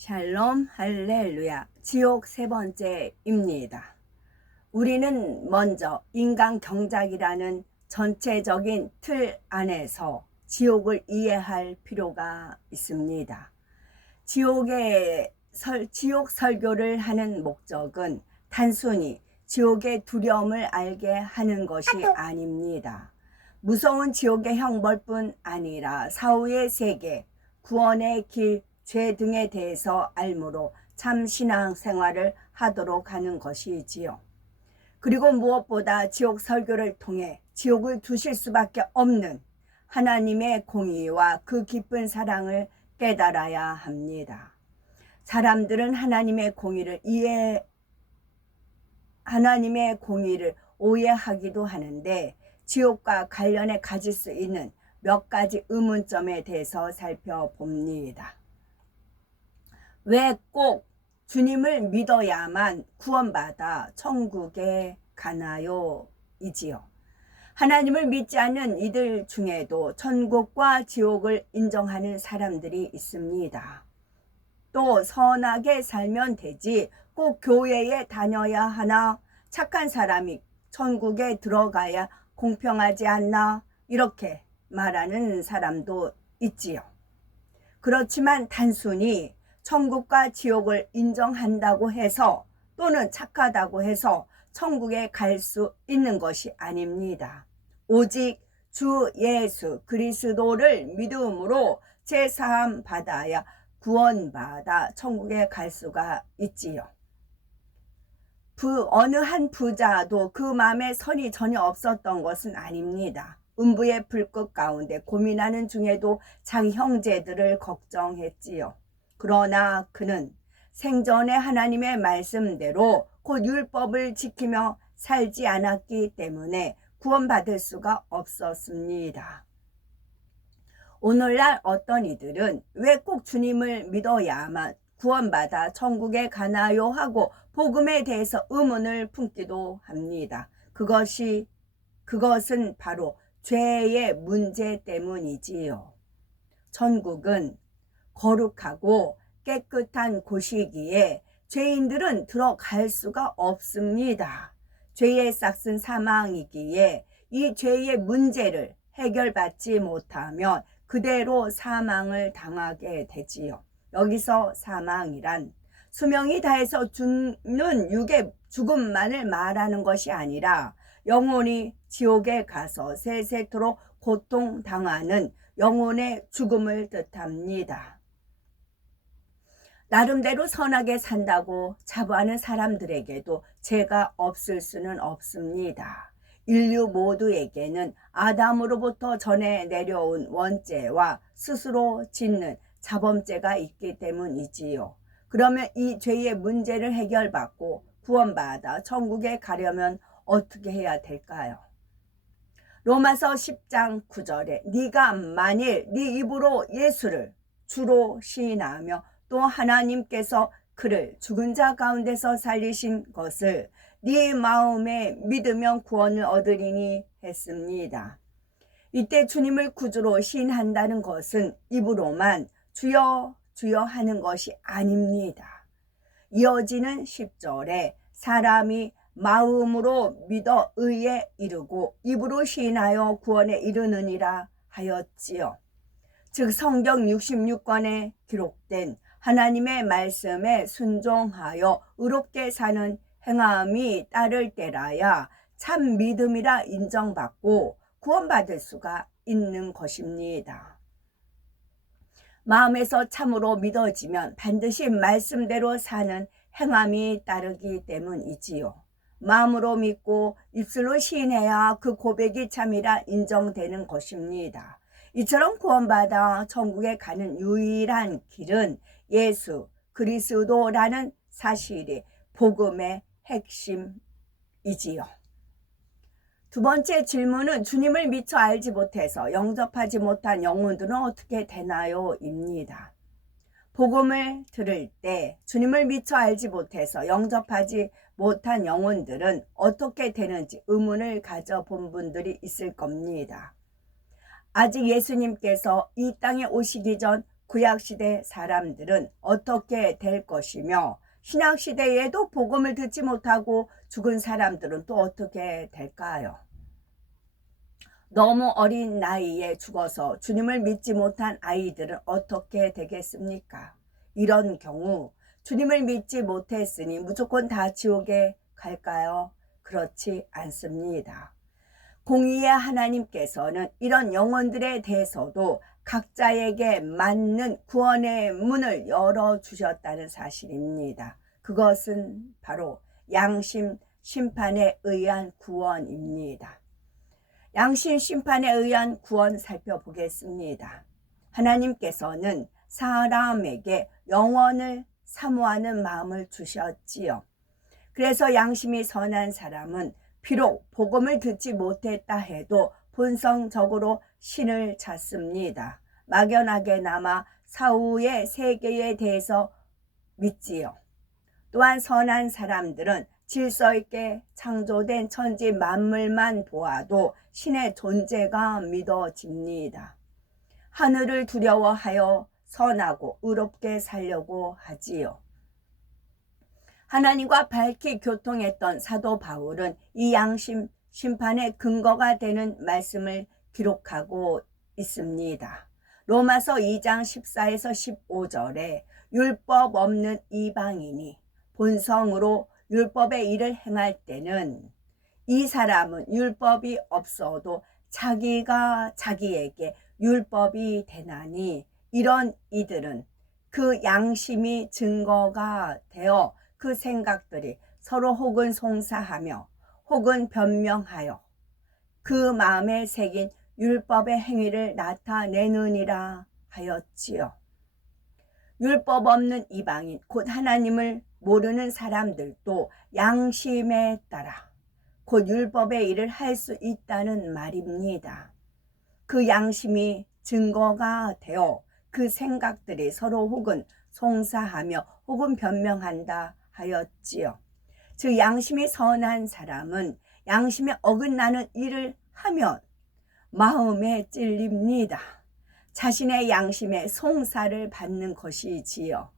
샬롬 할렐루야. 지옥 세 번째입니다. 우리는 먼저 인간 경작이라는 전체적인 틀 안에서 지옥을 이해할 필요가 있습니다. 지옥 설교를 하는 목적은 단순히 지옥의 두려움을 알게 하는 것이 아닙니다. 무서운 지옥의 형벌뿐 아니라 사후의 세계, 구원의 길, 죄 등에 대해서 알므로 참 신앙생활을 하도록 하는 것이지요. 그리고 무엇보다 지옥 설교를 통해 지옥을 두실 수밖에 없는 하나님의 공의와 그 깊은 사랑을 깨달아야 합니다. 사람들은 하나님의 공의를 오해하기도 하는데 지옥과 관련해 가질 수 있는 몇 가지 의문점에 대해서 살펴봅니다. 왜 꼭 주님을 믿어야만 구원받아 천국에 가나요? 이지요. 하나님을 믿지 않는 이들 중에도 천국과 지옥을 인정하는 사람들이 있습니다. 또 선하게 살면 되지 꼭 교회에 다녀야 하나? 착한 사람이 천국에 들어가야 공평하지 않나? 이렇게 말하는 사람도 있지요. 그렇지만 단순히 천국과 지옥을 인정한다고 해서 또는 착하다고 해서 천국에 갈 수 있는 것이 아닙니다. 오직 주 예수 그리스도를 믿음으로 제사함 받아야 구원받아 천국에 갈 수가 있지요. 어느 한 부자도 그 마음에 선이 전혀 없었던 것은 아닙니다. 음부의 불꽃 가운데 고민하는 중에도 자기 형제들을 걱정했지요. 그러나 그는 생전에 하나님의 말씀대로 곧 율법을 지키며 살지 않았기 때문에 구원받을 수가 없었습니다. 오늘날 어떤 이들은 왜 꼭 주님을 믿어야만 구원받아 천국에 가나요 하고 복음에 대해서 의문을 품기도 합니다. 그것은 바로 죄의 문제 때문이지요. 천국은 거룩하고 깨끗한 곳이기에 죄인들은 들어갈 수가 없습니다. 죄의 싹은 사망이기에 이 죄의 문제를 해결받지 못하면 그대로 사망을 당하게 되지요. 여기서 사망이란 수명이 다해서 죽는 육의 죽음만을 말하는 것이 아니라 영혼이 지옥에 가서 세세토록 고통당하는 영혼의 죽음을 뜻합니다. 나름대로 선하게 산다고 자부하는 사람들에게도 죄가 없을 수는 없습니다. 인류 모두에게는 아담으로부터 전해 내려온 원죄와 스스로 짓는 자범죄가 있기 때문이지요. 그러면 이 죄의 문제를 해결받고 구원받아 천국에 가려면 어떻게 해야 될까요? 로마서 10장 9절에 네가 만일 네 입으로 예수를 주로 시인하며 또 하나님께서 그를 죽은 자 가운데서 살리신 것을 네 마음에 믿으면 구원을 얻으리니 했습니다. 이때 주님을 구주로 시인한다는 것은 입으로만 주여 주여 하는 것이 아닙니다. 이어지는 10절에 사람이 마음으로 믿어 의에 이르고 입으로 시인하여 구원에 이르느니라 하였지요. 즉 성경 66권에 기록된 하나님의 말씀에 순종하여 의롭게 사는 행함이 따를 때라야 참 믿음이라 인정받고 구원받을 수가 있는 것입니다. 마음에서 참으로 믿어지면 반드시 말씀대로 사는 행함이 따르기 때문이지요. 마음으로 믿고 입술로 시인해야 그 고백이 참이라 인정되는 것입니다. 이처럼 구원받아 천국에 가는 유일한 길은 예수 그리스도라는 사실이 복음의 핵심이지요. 두 번째 질문은 주님을 미처 알지 못해서 영접하지 못한 영혼들은 어떻게 되나요? 입니다. 복음을 들을 때 주님을 미처 알지 못해서 영접하지 못한 영혼들은 어떻게 되는지 의문을 가져본 분들이 있을 겁니다. 아직 예수님께서 이 땅에 오시기 전 구약시대 사람들은 어떻게 될 것이며 신약시대에도 복음을 듣지 못하고 죽은 사람들은 또 어떻게 될까요? 너무 어린 나이에 죽어서 주님을 믿지 못한 아이들은 어떻게 되겠습니까? 이런 경우 주님을 믿지 못했으니 무조건 다 지옥에 갈까요? 그렇지 않습니다. 공의의 하나님께서는 이런 영혼들에 대해서도 각자에게 맞는 구원의 문을 열어주셨다는 사실입니다. 그것은 바로 양심 심판에 의한 구원입니다. 양심 심판에 의한 구원 살펴보겠습니다. 하나님께서는 사람에게 영원을 사모하는 마음을 주셨지요. 그래서 양심이 선한 사람은 비록 복음을 듣지 못했다 해도 본성적으로 신을 찾습니다. 막연하게나마 사후의 세계에 대해서 믿지요. 또한 선한 사람들은 질서 있게 창조된 천지 만물만 보아도 신의 존재가 믿어집니다. 하늘을 두려워하여 선하고 의롭게 살려고 하지요. 하나님과 밝히 교통했던 사도 바울은 이 양심 심판의 근거가 되는 말씀을 기록하고 있습니다. 로마서 2장 14에서 15절에 율법 없는 이방인이 본성으로 율법의 일을 행할 때는 이 사람은 율법이 없어도 자기가 자기에게 율법이 되나니 이런 이들은 그 양심이 증거가 되어 그 생각들이 서로 혹은 송사하며 혹은 변명하여 그 마음에 새긴 율법의 행위를 나타내느니라 하였지요. 율법 없는 이방인 곧 하나님을 모르는 사람들도 양심에 따라 곧 율법의 일을 할 수 있다는 말입니다. 그 양심이 증거가 되어 그 생각들이 서로 혹은 송사하며 혹은 변명한다 하였지요. 즉 양심이 선한 사람은 양심에 어긋나는 일을 하면 마음에 찔립니다. 자신의 양심에 송사를 받는 것이지요.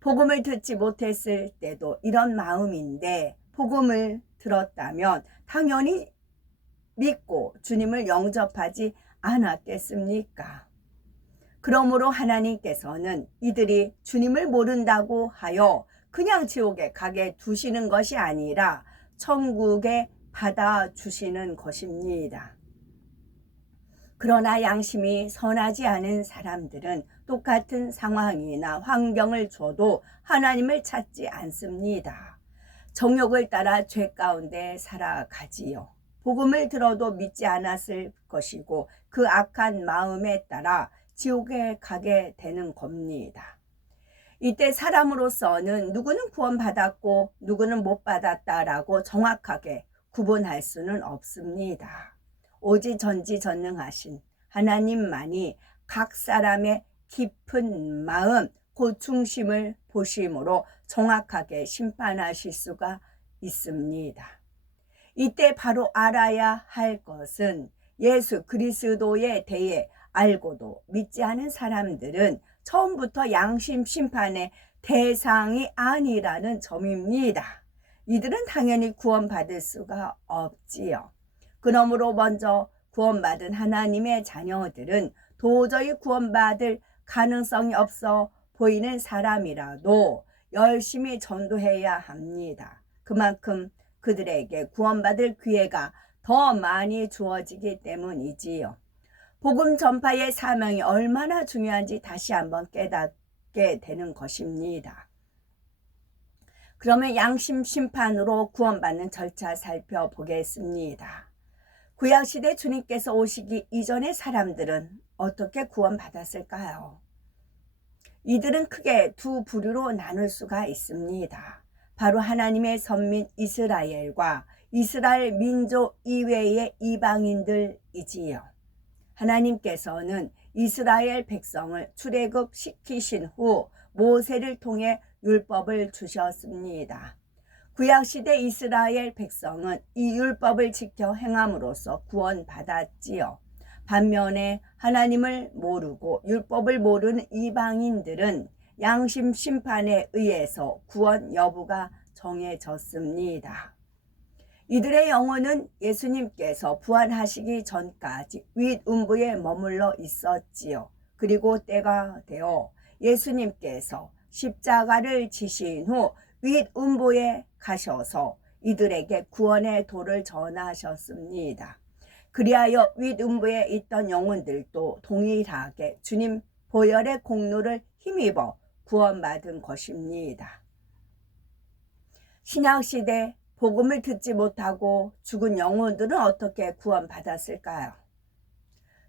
복음을 듣지 못했을 때도 이런 마음인데 복음을 들었다면 당연히 믿고 주님을 영접하지 않았겠습니까? 그러므로 하나님께서는 이들이 주님을 모른다고 하여 그냥 지옥에 가게 두시는 것이 아니라 천국에 받아주시는 것입니다. 그러나 양심이 선하지 않은 사람들은 똑같은 상황이나 환경을 줘도 하나님을 찾지 않습니다. 정욕을 따라 죄 가운데 살아가지요. 복음을 들어도 믿지 않았을 것이고 그 악한 마음에 따라 지옥에 가게 되는 겁니다. 이때 사람으로서는 누구는 구원받았고 누구는 못 받았다라고 정확하게 구분할 수는 없습니다. 오직 전지전능하신 하나님만이 각 사람의 깊은 마음, 그 중심을 보심으로 정확하게 심판하실 수가 있습니다. 이때 바로 알아야 할 것은 예수 그리스도에 대해 알고도 믿지 않은 사람들은 처음부터 양심 심판의 대상이 아니라는 점입니다. 이들은 당연히 구원받을 수가 없지요. 그러므로 먼저 구원받은 하나님의 자녀들은 도저히 구원받을 가능성이 없어 보이는 사람이라도 열심히 전도해야 합니다. 그만큼 그들에게 구원받을 기회가 더 많이 주어지기 때문이지요. 복음 전파의 사명이 얼마나 중요한지 다시 한번 깨닫게 되는 것입니다. 그러면 양심 심판으로 구원받는 절차 살펴보겠습니다. 구약시대 주님께서 오시기 이전의 사람들은 어떻게 구원받았을까요? 이들은 크게 두 부류로 나눌 수가 있습니다. 바로 하나님의 선민 이스라엘과 이스라엘 민족 이외의 이방인들이지요. 하나님께서는 이스라엘 백성을 출애굽시키신 후 모세를 통해 율법을 주셨습니다. 구약시대 이스라엘 백성은 이 율법을 지켜 행함으로써 구원받았지요. 반면에 하나님을 모르고 율법을 모르는 이방인들은 양심 심판에 의해서 구원 여부가 정해졌습니다. 이들의 영혼은 예수님께서 부활하시기 전까지 윗음부에 머물러 있었지요. 그리고 때가 되어 예수님께서 십자가를 지신 후 윗음부에 가셔서 이들에게 구원의 도를 전하셨습니다. 그리하여 윗음부에 있던 영혼들도 동일하게 주님 보혈의 공로를 힘입어 구원받은 것입니다. 신약시대 복음을 듣지 못하고 죽은 영혼들은 어떻게 구원받았을까요?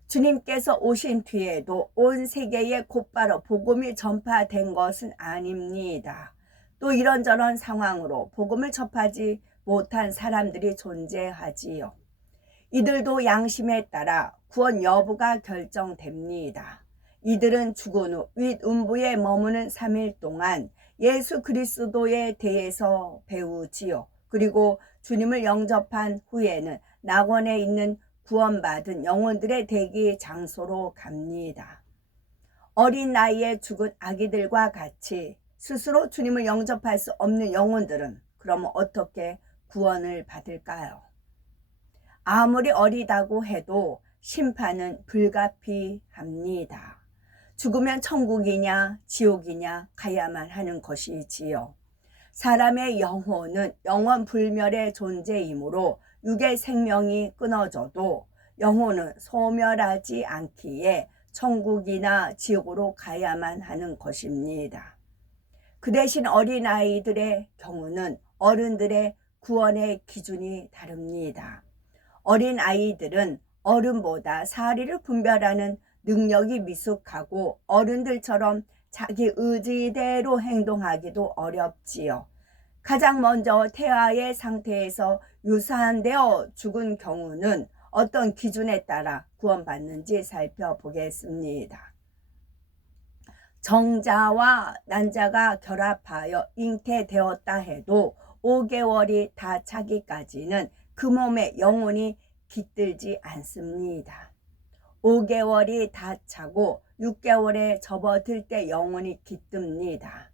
주님께서 오신 뒤에도 온 세계에 곧바로 복음이 전파된 것은 아닙니다. 또 이런저런 상황으로 복음을 접하지 못한 사람들이 존재하지요. 이들도 양심에 따라 구원 여부가 결정됩니다. 이들은 죽은 후 윗음부에 머무는 3일 동안 예수 그리스도에 대해서 배우지요. 그리고 주님을 영접한 후에는 낙원에 있는 구원받은 영혼들의 대기 장소로 갑니다. 어린 나이에 죽은 아기들과 같이 스스로 주님을 영접할 수 없는 영혼들은 그러면 어떻게 구원을 받을까요? 아무리 어리다고 해도 심판은 불가피합니다. 죽으면 천국이냐 지옥이냐 가야만 하는 것이지요. 사람의 영혼은 영원 불멸의 존재이므로 육의 생명이 끊어져도 영혼은 소멸하지 않기에 천국이나 지옥으로 가야만 하는 것입니다. 그 대신 어린아이들의 경우는 어른들의 구원의 기준이 다릅니다. 어린아이들은 어른보다 사리를 분별하는 능력이 미숙하고 어른들처럼 자기 의지대로 행동하기도 어렵지요. 가장 먼저 태아의 상태에서 유산되어 죽은 경우는 어떤 기준에 따라 구원받는지 살펴보겠습니다. 정자와 난자가 결합하여 잉태되었다 해도 5개월이 다 차기까지는 그 몸에 영혼이 깃들지 않습니다. 5개월이 다 차고 6개월에 접어들 때 영혼이 깃듭니다.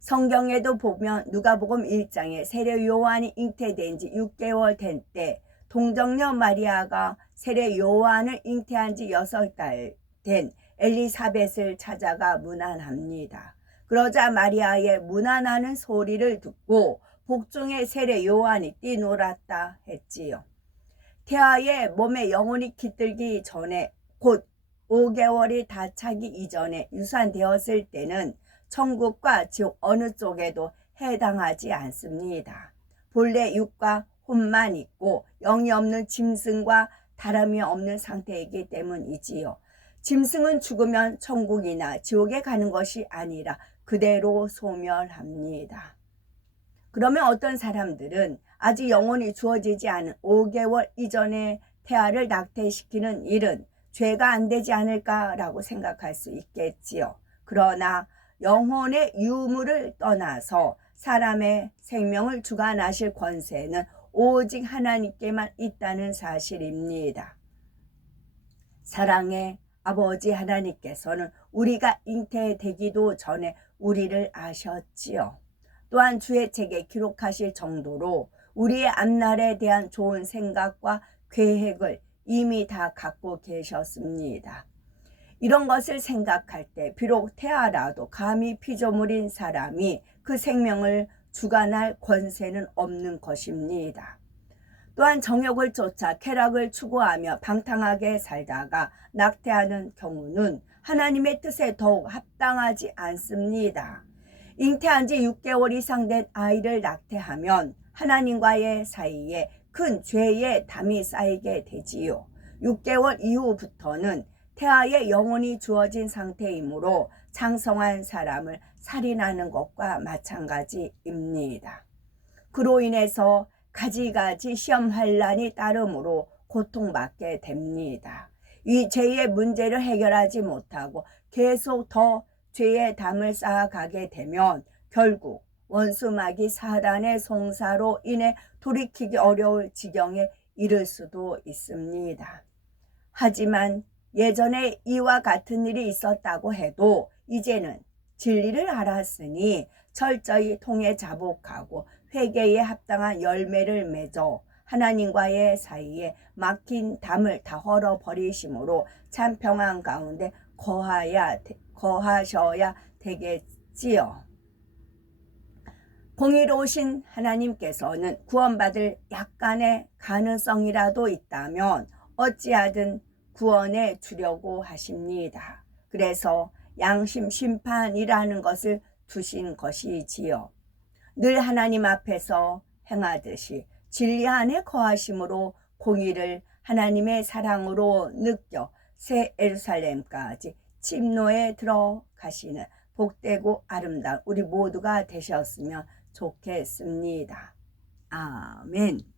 성경에도 보면 누가복음 1장에 세례 요한이 잉태된 지 6개월 된 때 동정녀 마리아가 세례 요한을 잉태한 지 6달 된 엘리사벳을 찾아가 문안합니다. 그러자 마리아의 문안하는 소리를 듣고 복중에 세례 요한이 뛰놀았다 했지요. 태아의 몸에 영혼이 깃들기 전에 곧 5개월이 다 차기 이전에 유산되었을 때는 천국과 지옥 어느 쪽에도 해당하지 않습니다. 본래 육과 혼만 있고 영이 없는 짐승과 다름이 없는 상태이기 때문이지요. 짐승은 죽으면 천국이나 지옥에 가는 것이 아니라 그대로 소멸합니다. 그러면 어떤 사람들은 아직 영혼이 주어지지 않은 5개월 이전에 태아를 낙태시키는 일은 죄가 안 되지 않을까라고 생각할 수 있겠지요. 그러나 영혼의 유무를 떠나서 사람의 생명을 주관하실 권세는 오직 하나님께만 있다는 사실입니다. 사랑의 아버지 하나님께서는 우리가 잉태되기도 전에 우리를 아셨지요. 또한 주의 책에 기록하실 정도로 우리의 앞날에 대한 좋은 생각과 계획을 이미 다 갖고 계셨습니다. 이런 것을 생각할 때 비록 태아라도 감히 피조물인 사람이 그 생명을 주관할 권세는 없는 것입니다. 또한 정욕을 쫓아 쾌락을 추구하며 방탕하게 살다가 낙태하는 경우는 하나님의 뜻에 더욱 합당하지 않습니다. 잉태한 지 6개월 이상 된 아이를 낙태하면 하나님과의 사이에 큰 죄의 담이 쌓이게 되지요. 6개월 이후부터는 태아의 영혼이 주어진 상태이므로 장성한 사람을 살인하는 것과 마찬가지입니다. 그로 인해서 가지가지 시험 환란이 따르므로 고통받게 됩니다. 이 죄의 문제를 해결하지 못하고 계속 더 죄의 담을 쌓아가게 되면 결국 원수마귀 사단의 송사로 인해 돌이키기 어려울 지경에 이를 수도 있습니다. 하지만 예전에 이와 같은 일이 있었다고 해도 이제는 진리를 알았으니 철저히 통해 자복하고 회개에 합당한 열매를 맺어 하나님과의 사이에 막힌 담을 다 헐어버리심으로 참 평안 가운데 거하셔야 되겠지요. 공의로우신 하나님께서는 구원받을 약간의 가능성이라도 있다면 어찌하든 구원해 주려고 하십니다. 그래서 양심 심판이라는 것을 두신 것이지요. 늘 하나님 앞에서 행하듯이 진리 안에 거하심으로 공의를 하나님의 사랑으로 느껴 새 예루살렘까지 침노에 들어가시는 복되고 아름다운 우리 모두가 되셨으면 좋겠습니다. 아멘.